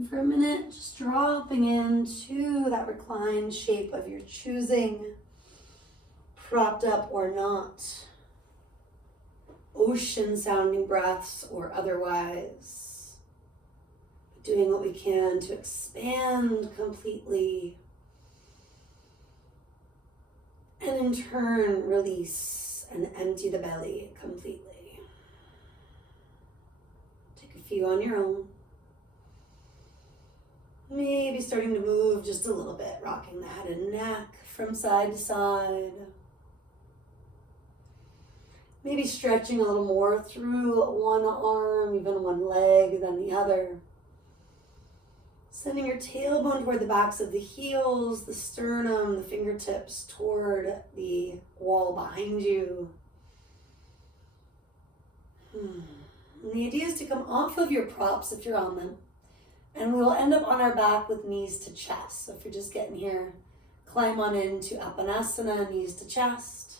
And for a minute, just dropping into that reclined shape of your choosing, propped up or not, ocean sounding breaths or otherwise, doing what we can to expand completely and in turn release and empty the belly completely. Take a few on your own. Maybe starting to move just a little bit, rocking the head and neck from side to side. Maybe stretching a little more through one arm, even one leg than the other. Sending your tailbone toward the backs of the heels, the sternum, the fingertips toward the wall behind you. And the idea is to come off of your props if you're on them. And we will end up on our back with knees to chest. So if you're just getting here, climb on into Apanasana, knees to chest.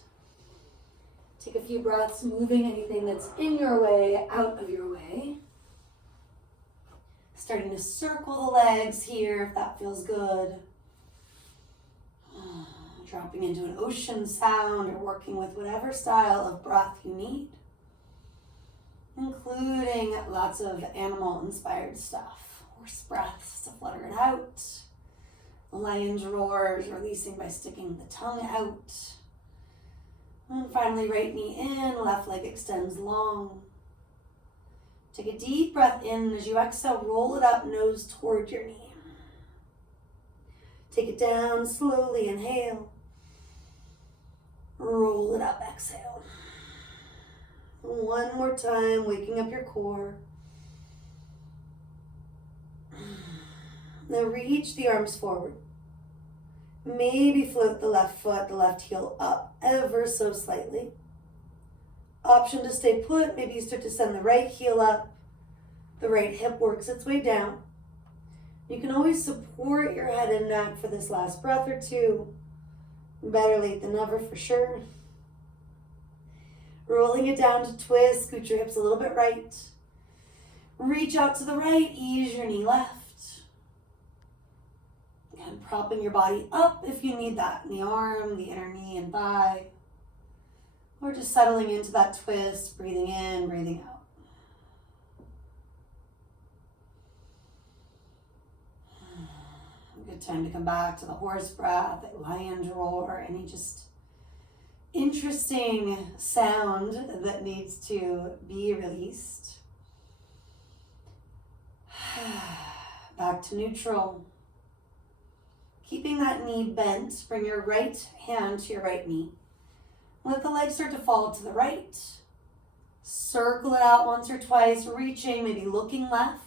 Take a few breaths, moving anything that's in your way out of your way. Starting to circle the legs here if that feels good. Dropping into an ocean sound or working with whatever style of breath you need. Including lots of animal-inspired stuff. Horse breaths to flutter it out. Lion's roars, releasing by sticking the tongue out. And finally, right knee in, left leg extends long. Take a deep breath in. As you exhale, roll it up, nose toward your knee. Take it down, slowly inhale. Roll it up, exhale. One more time, waking up your core. Now reach the arms forward. Maybe float the left foot, the left heel up ever so slightly. Option to stay put. Maybe you start to send the right heel up. The right hip works its way down. You can always support your head and neck for this last breath or two. Better late than never for sure. Rolling it down to twist. Scoot your hips a little bit right. Reach out to the right. Ease your knee left. And propping your body up if you need that in the arm, the inner knee and thigh. Or just settling into that twist, breathing in, breathing out. Good time to come back to the horse breath, that lion's roar, any just interesting sound that needs to be released. Back to neutral. Keeping that knee bent, bring your right hand to your right knee. Let the legs start to fall to the right. Circle it out once or twice, reaching, maybe looking left.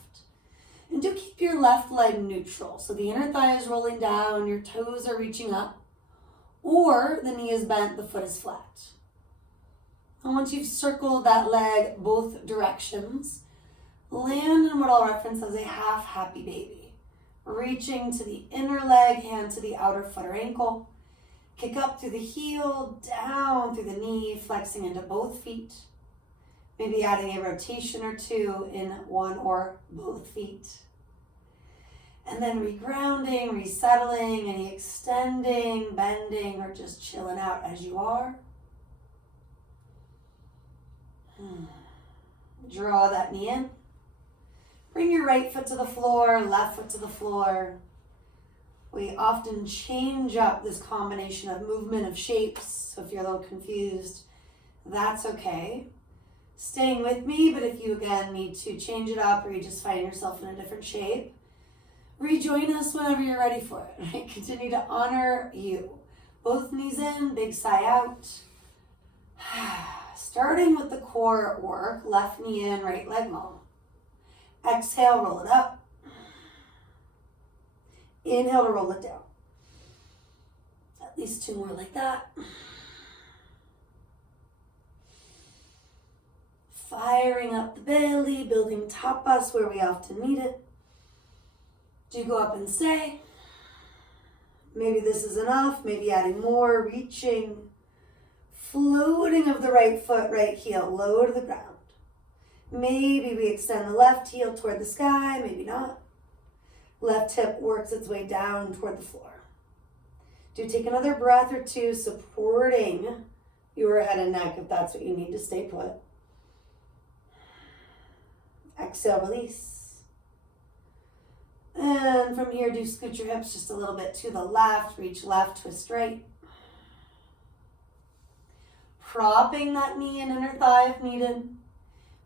And do keep your left leg neutral. So the inner thigh is rolling down, your toes are reaching up, or the knee is bent, the foot is flat. And once you've circled that leg both directions, land in what I'll reference as a half happy baby. Reaching to the inner leg, hand to the outer foot or ankle. Kick up through the heel, down through the knee, flexing into both feet. Maybe adding a rotation or two in one or both feet. And then regrounding, resettling, any extending, bending, or just chilling out as you are. Draw that knee in. Bring your right foot to the floor, left foot to the floor. We often change up this combination of movement of shapes, so if you're a little confused, that's okay. Staying with me, but if you again need to change it up or you just find yourself in a different shape, rejoin us whenever you're ready for it, right? Continue to honor you. Both knees in, big sigh out. Starting with the core work, left knee in, right leg long. Exhale, roll it up. Inhale to roll it down. At least two more like that. Firing up the belly, building tapas where we often need it. Do go up and stay. Maybe this is enough, maybe adding more, reaching. Floating of the right foot, right heel, low to the ground. Maybe we extend the left heel toward the sky, maybe not. Left hip works its way down toward the floor. Do take another breath or two, supporting your head and neck if that's what you need to stay put. Exhale, release. And from here, do scoot your hips just a little bit to the left, reach left, twist right. Propping that knee and inner thigh if needed.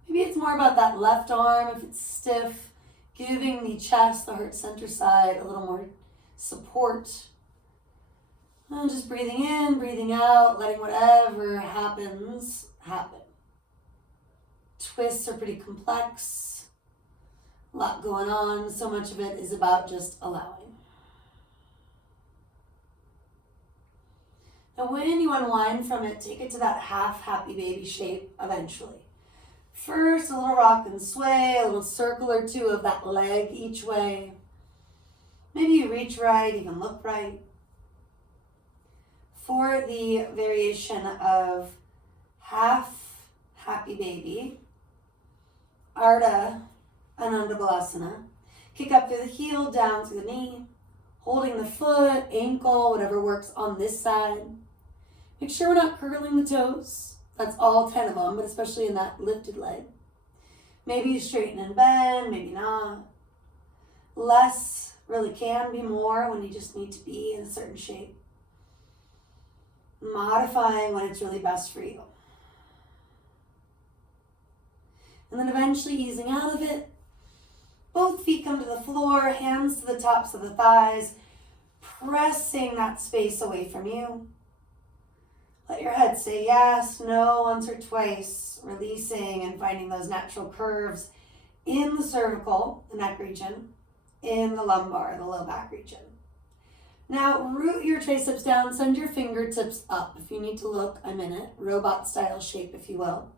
Maybe it's more about that left arm if it's stiff, giving the chest, the heart center side, a little more support. And just breathing in, breathing out, letting whatever happens, happen. Twists are pretty complex. A lot going on. So much of it is about just allowing. Now when you unwind from it, take it to that half happy baby shape eventually. First, a little rock and sway, a little circle or two of that leg each way. Maybe you reach right, even look right. For the variation of half happy baby, Ardha Ananda Balasana, kick up through the heel, down through the knee, holding the foot, ankle, whatever works on this side. Make sure we're not curling the toes. That's all 10 of them, but especially in that lifted leg. Maybe you straighten and bend, maybe not. Less really can be more when you just need to be in a certain shape. Modifying when it's really best for you. And then eventually easing out of it. Both feet come to the floor, hands to the tops of the thighs, pressing that space away from you. Let your head say yes, no, once or twice, releasing and finding those natural curves in the cervical, the neck region, in the lumbar, the low back region. Now root your triceps down, send your fingertips up. If you need to look, I'm in it, robot style shape if you will.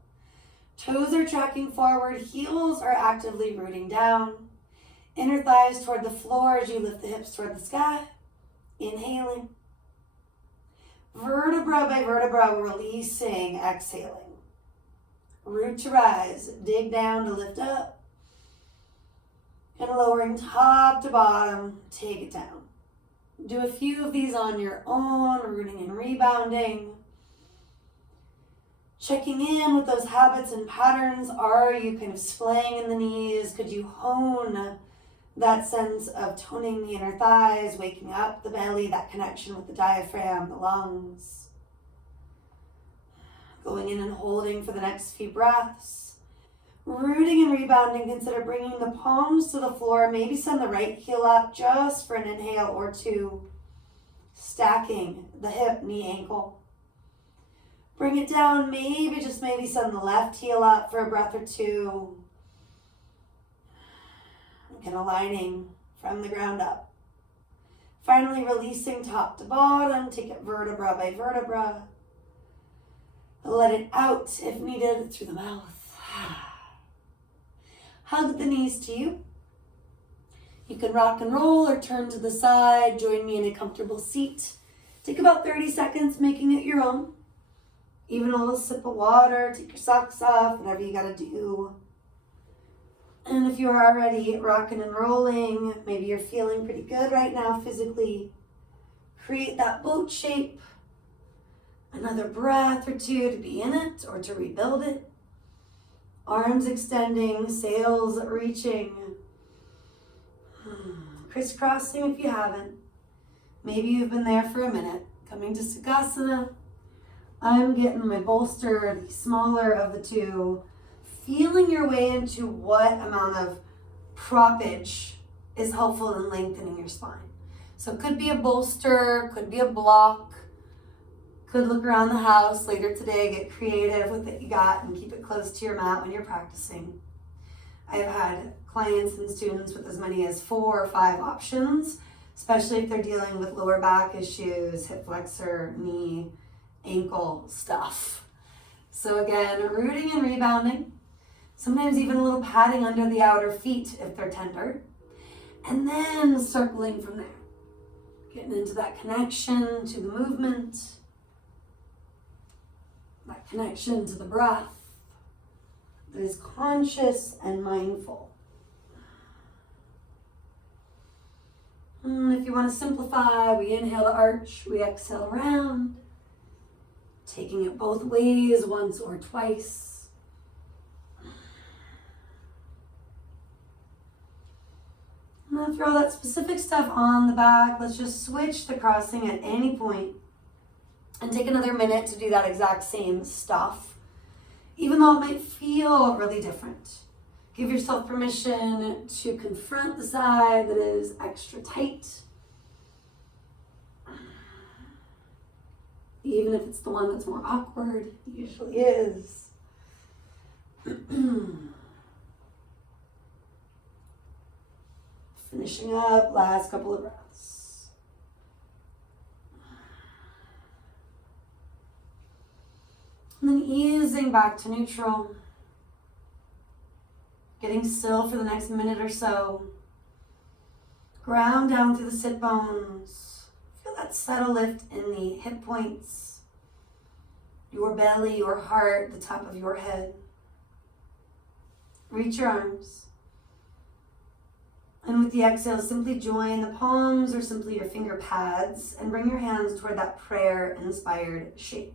Toes are tracking forward, heels are actively rooting down. Inner thighs toward the floor as you lift the hips toward the sky. Inhaling. Vertebra by vertebra, releasing, exhaling. Root to rise, dig down to lift up. And lowering top to bottom, take it down. Do a few of these on your own, rooting and rebounding. Checking in with those habits and patterns. Are you kind of splaying in the knees? Could you hone that sense of toning the inner thighs, waking up the belly, that connection with the diaphragm, the lungs? Going in and holding for the next few breaths. Rooting and rebounding, consider bringing the palms to the floor. Maybe send the right heel up just for an inhale or two. Stacking the hip, knee, ankle. Bring it down, maybe, just maybe send the left heel up for a breath or two. Again, aligning from the ground up. Finally, releasing top to bottom. Take it vertebra by vertebra. Let it out, if needed, through the mouth. Hug the knees to you. You can rock and roll or turn to the side. Join me in a comfortable seat. Take about 30 seconds, making it your own. Even a little sip of water, take your socks off, whatever you gotta do. And if you're already rocking and rolling, maybe you're feeling pretty good right now physically, create that boat shape. Another breath or two to be in it or to rebuild it. Arms extending, sails reaching. Crisscrossing if you haven't. Maybe you've been there for a minute. Coming to Sukhasana. I'm getting my bolster, the smaller of the two, feeling your way into what amount of proppage is helpful in lengthening your spine. So it could be a bolster, could be a block, could look around the house later today, get creative with what you got and keep it close to your mat when you're practicing. I've had clients and students with as many as 4 or 5 options, especially if they're dealing with lower back issues, hip flexor, knee, ankle stuff. So again, rooting and rebounding. Sometimes even a little patting under the outer feet if they're tender. And then circling from there. Getting into that connection to the movement. That connection to the breath. That is conscious and mindful. If you want to simplify, we inhale to arch, we exhale round. Taking it both ways, once or twice. Now throw that specific stuff on the back. Let's just switch the crossing at any point and take another minute to do that exact same stuff, even though it might feel really different. Give yourself permission to confront the side that is extra tight, even if it's the one that's more awkward. It usually is. Finishing up, last couple of breaths. And then easing back to neutral. Getting still for the next minute or so. Ground down through the sit bones. Feel that subtle lift in the hip points, your belly, your heart, the top of your head. Reach your arms. And with the exhale, simply join the palms or simply your finger pads and bring your hands toward that prayer-inspired shape.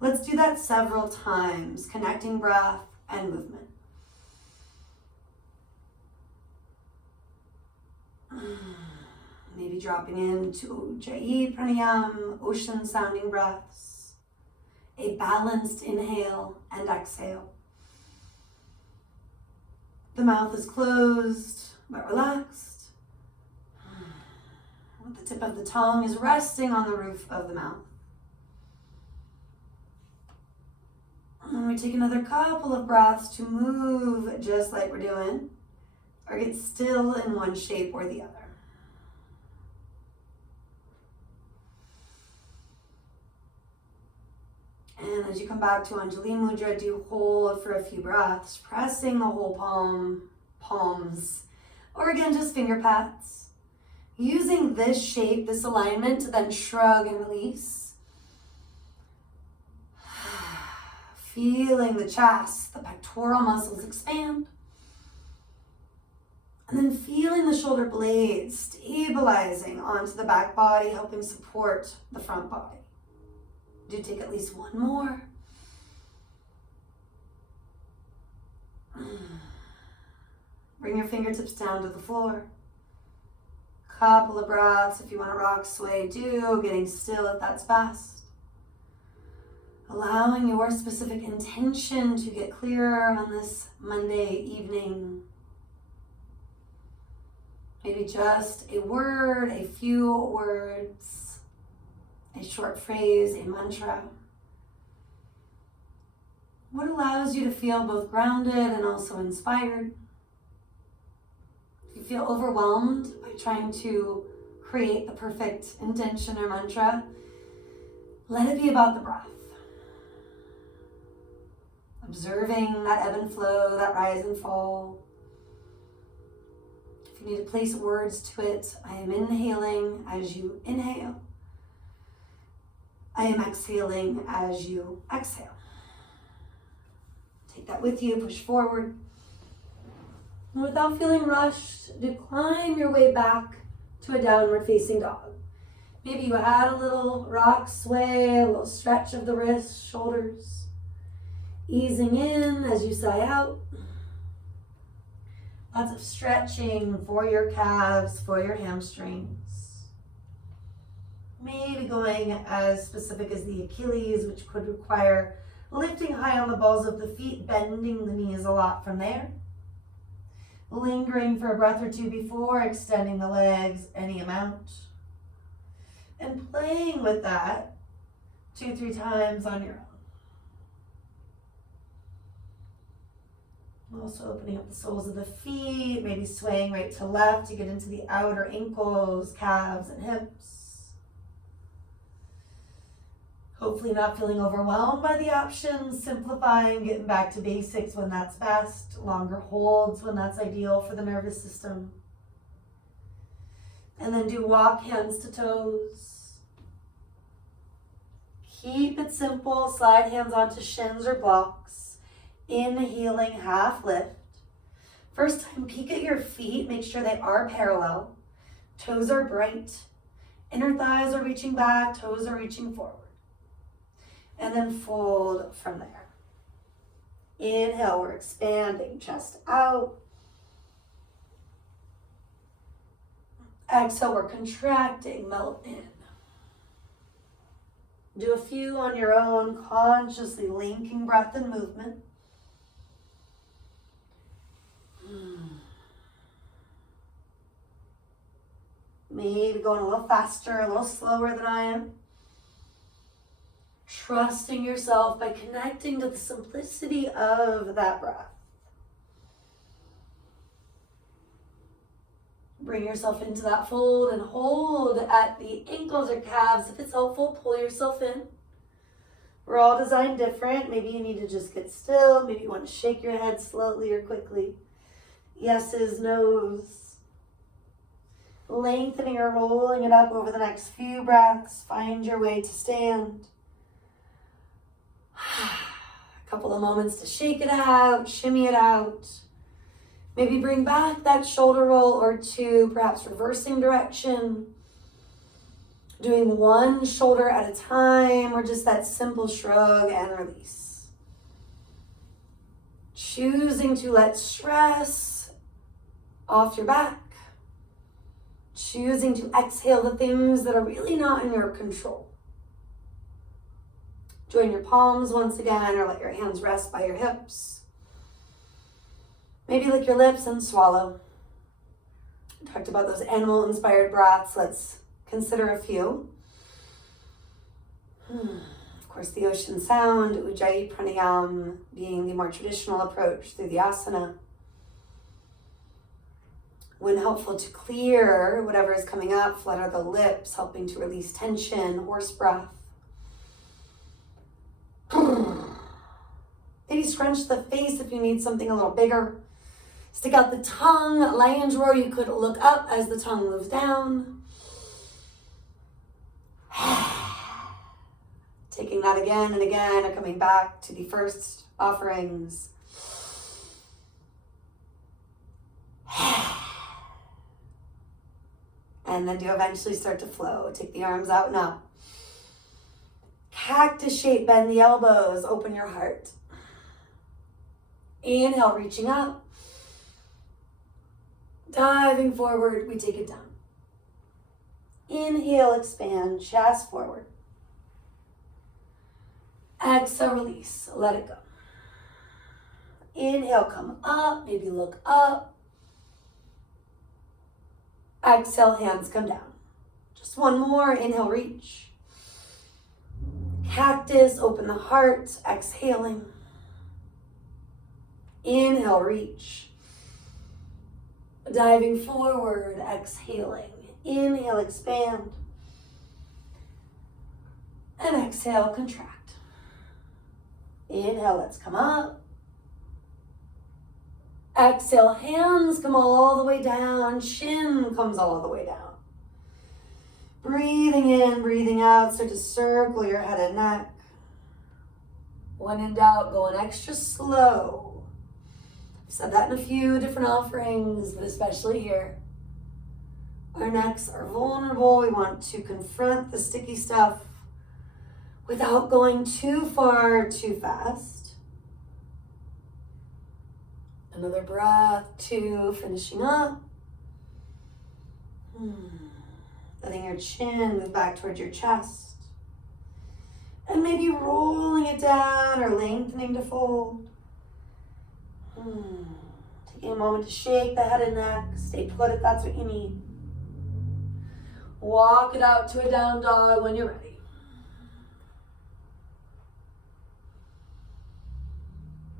Let's do that several times, connecting breath and movement. Maybe dropping into Ujjayi Pranayam, ocean sounding breaths, a balanced inhale and exhale. The mouth is closed but relaxed. The tip of the tongue is resting on the roof of the mouth. And we take another couple of breaths to move just like we're doing, or get still in one shape or the other. And as you come back to Anjali Mudra, do hold for a few breaths, pressing the whole palms, or again, just finger pats. Using this shape, this alignment, to then shrug and release. Feeling the chest, the pectoral muscles expand. And then feeling the shoulder blades stabilizing onto the back body, helping support the front body. Do take at least one more. Bring your fingertips down to the floor. Couple of breaths. If you want to rock, sway, do. Getting still if that's best. Allowing your specific intention to get clearer on this Monday evening. Maybe just a word, a few words, a short phrase, a mantra. What allows you to feel both grounded and also inspired? If you feel overwhelmed by trying to create the perfect intention or mantra, let it be about the breath. Observing that ebb and flow, that rise and fall. If you need to place words to it, I am inhaling as you inhale. I am exhaling as you exhale. Take that with you, push forward. And without feeling rushed, do climb your way back to a downward facing dog. Maybe you add a little rock sway, a little stretch of the wrists, shoulders. Easing in as you sigh out. Lots of stretching for your calves, for your hamstrings. Maybe going as specific as the Achilles, which could require lifting high on the balls of the feet, bending the knees a lot from there. Lingering for a breath or two before extending the legs any amount. And playing with that 2-3 times on your own. Also opening up the soles of the feet, maybe swaying right to left to get into the outer ankles, calves, and hips. Hopefully not feeling overwhelmed by the options, simplifying, getting back to basics when that's best, longer holds when that's ideal for the nervous system. And then do walk hands to toes. Keep it simple, slide hands onto shins or blocks. Inhaling, half lift. First time, peek at your feet, make sure they are parallel. Toes are bright. Inner thighs are reaching back, toes are reaching forward. And then fold from there. Inhale, we're expanding, chest out. Exhale, we're contracting, melt in. Do a few on your own, consciously linking breath and movement. Maybe going a little faster, a little slower than I am. Trusting yourself by connecting to the simplicity of that breath. Bring yourself into that fold and hold at the ankles or calves. If it's helpful, pull yourself in. We're all designed different. Maybe you need to just get still. Maybe you want to shake your head slowly or quickly. Yeses, nos. Lengthening or rolling it up over the next few breaths. Find your way to stand. A couple of moments to shake it out, shimmy it out. Maybe bring back that shoulder roll or two, perhaps reversing direction. Doing one shoulder at a time, or just that simple shrug and release. Choosing to let stress off your back. Choosing to exhale the things that are really not in your control. Join your palms once again, or let your hands rest by your hips. Of lick your lips and swallow. I talked about those animal-inspired breaths. Let's consider a few. Of course, the ocean sound, Ujjayi Pranayam, being the more traditional approach through the asana. When helpful to clear whatever is coming up, flutter the lips, helping to release tension, horse breath. Maybe scrunch the face if you need something a little bigger. Stick out the tongue, lion's roar. You could look up as the tongue moves down. Taking that again and again, or coming back to the first offerings. And then do eventually start to flow. Take the arms out and up. Cactus shape, bend the elbows, open your heart. Inhale, reaching up. Diving forward, we take it down. Inhale, expand, chest forward. Exhale, release, let it go. Inhale, come up, maybe look up. Exhale, hands come down. Just one more, inhale, reach. Cactus, open the heart, exhaling. Inhale, reach. Diving forward, exhaling. Inhale, expand. And exhale, contract. Inhale, let's come up. Exhale, hands come all the way down. Shin comes all the way down. Breathing in, breathing out. Start to circle your head and neck. When in doubt, going extra slow. I've said that in a few different offerings, but especially here. Our necks are vulnerable. We want to confront the sticky stuff without going too far, too fast. Another breath, 2, finishing up. Letting your chin move back towards your chest. And maybe rolling it down or lengthening to fold. Taking a moment to shake the head and neck. Stay put if that's what you need. Walk it out to a down dog when you're ready.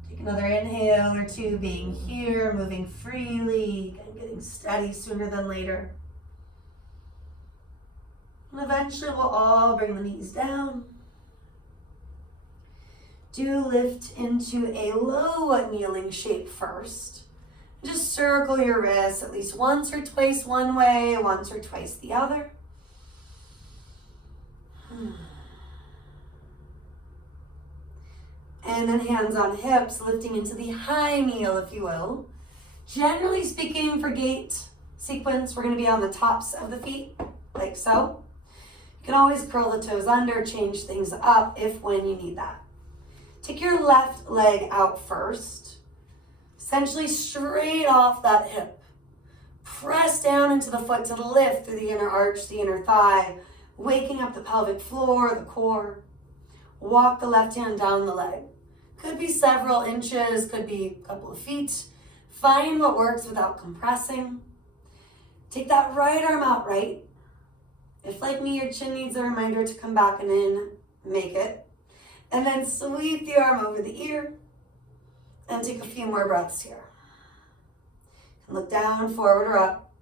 Take another inhale or two, being here, moving freely, and getting steady sooner than later. And eventually we'll all bring the knees down. Do lift into a low kneeling shape first. Just circle your wrists at least once or twice one way, once or twice the other. And then hands on hips, lifting into the high kneel, if you will. Generally speaking, for gait sequence, we're going to be on the tops of the feet, like so. You can always curl the toes under, change things up if when you need that. Take your left leg out first, essentially straight off that hip. Press down into the foot to lift through the inner arch, the inner thigh, waking up the pelvic floor, the core. Walk the left hand down the leg. Could be several inches, could be a couple of feet. Find what works without compressing. Take that right arm out right. If, like me, your chin needs a reminder to come back and in, make it. And then sweep the arm over the ear and take a few more breaths here. And look down, forward, or up.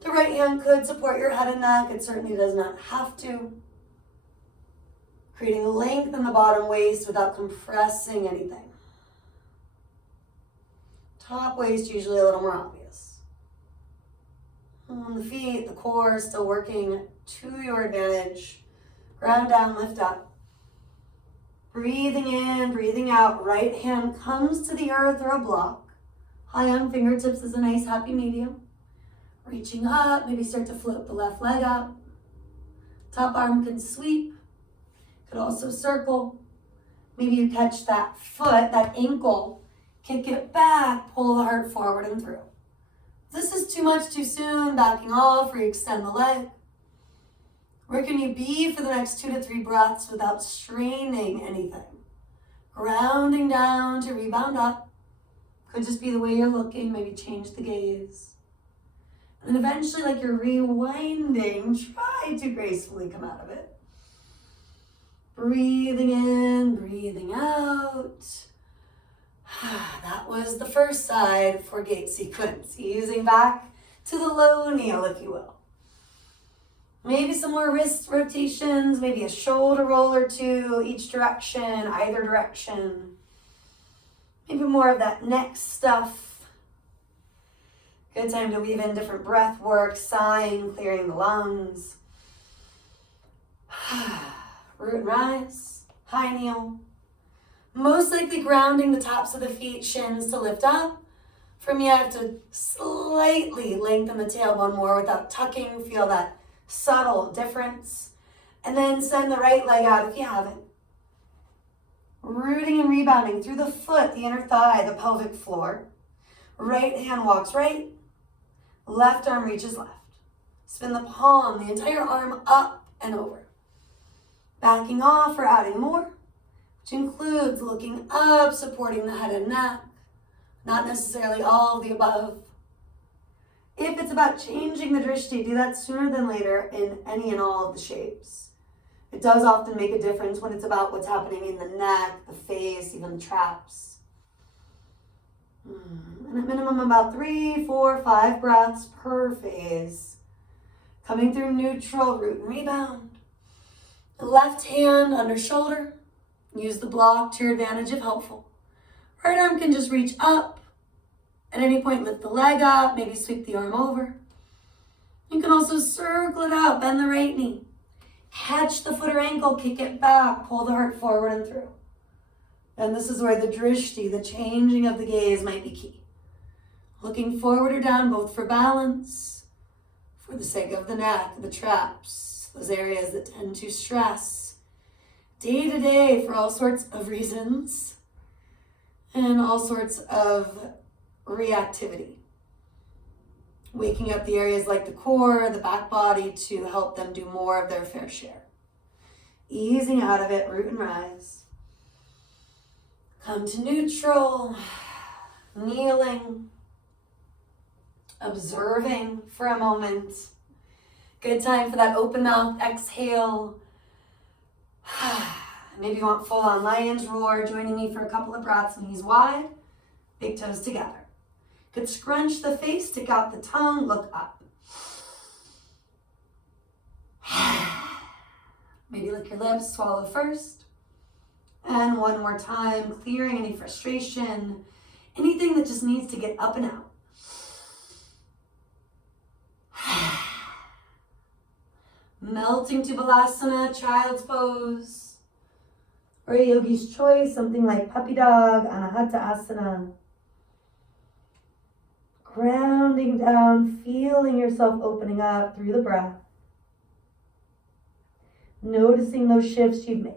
The right hand could support your head and neck. It certainly does not have to. Creating length in the bottom waist without compressing anything. Top waist usually a little more obvious. And the feet, the core still working to your advantage. Ground down, lift up. Breathing in, breathing out. Right hand comes to the earth or a block. High on fingertips is a nice happy medium. Reaching up, maybe start to float the left leg up. Top arm can sweep. Could also circle. Maybe you catch that foot, that ankle, kick it back, pull the heart forward and through. If this is too much too soon, backing off, or you extend the leg. Where can you be for the next 2 to 3 breaths without straining anything? Grounding down to rebound up. Could just be the way you're looking, maybe change the gaze. And then eventually, like you're rewinding, try to gracefully come out of it. Breathing in, breathing out. That was the first side for gate sequence. Easing back to the low kneel, if you will. Maybe some more wrist rotations, maybe a shoulder roll or two, each direction, either direction. Maybe more of that neck stuff. Good time to weave in different breath work, sighing, clearing the lungs. Root and rise, high kneel. Most likely grounding the tops of the feet, shins to lift up. For me, I have to slightly lengthen the tailbone more without tucking. Feel that subtle difference. And then send the right leg out if you haven't. Rooting and rebounding through the foot, the inner thigh, the pelvic floor. Right hand walks right. Left arm reaches left. Spin the palm, the entire arm up and over. Backing off or adding more, which includes looking up, supporting the head and neck. Not necessarily all of the above. If it's about changing the drishti, do that sooner than later in any and all of the shapes. It does often make a difference when it's about what's happening in the neck, the face, even the traps. And a minimum about 3, 4, 5 breaths per phase. Coming through neutral, root and rebound. Left hand under shoulder. Use the block to your advantage if helpful. Right arm can just reach up. At any point, lift the leg up, maybe sweep the arm over. You can also circle it out, bend the right knee. Catch the foot or ankle, kick it back, pull the heart forward and through. And this is where the drishti, the changing of the gaze, might be key. Looking forward or down, both for balance, for the sake of the neck, the traps, those areas that tend to stress day to day for all sorts of reasons and all sorts of reactivity. Waking up the areas like the core, the back body to help them do more of their fair share. Easing out of it, root and rise. Come to neutral, kneeling, observing for a moment. Good time for that open mouth exhale. Maybe you want full on lion's roar, joining me for a couple of breaths, knees wide, big toes together. Could scrunch the face, stick out the tongue, look up. Maybe lick your lips, swallow first. And one more time, clearing any frustration, anything that just needs to get up and out. Melting to Balasana, child's pose, or a yogi's choice, something like puppy dog, Anahata Asana. Ground grounding down, feeling yourself opening up through the breath. Noticing those shifts you've made.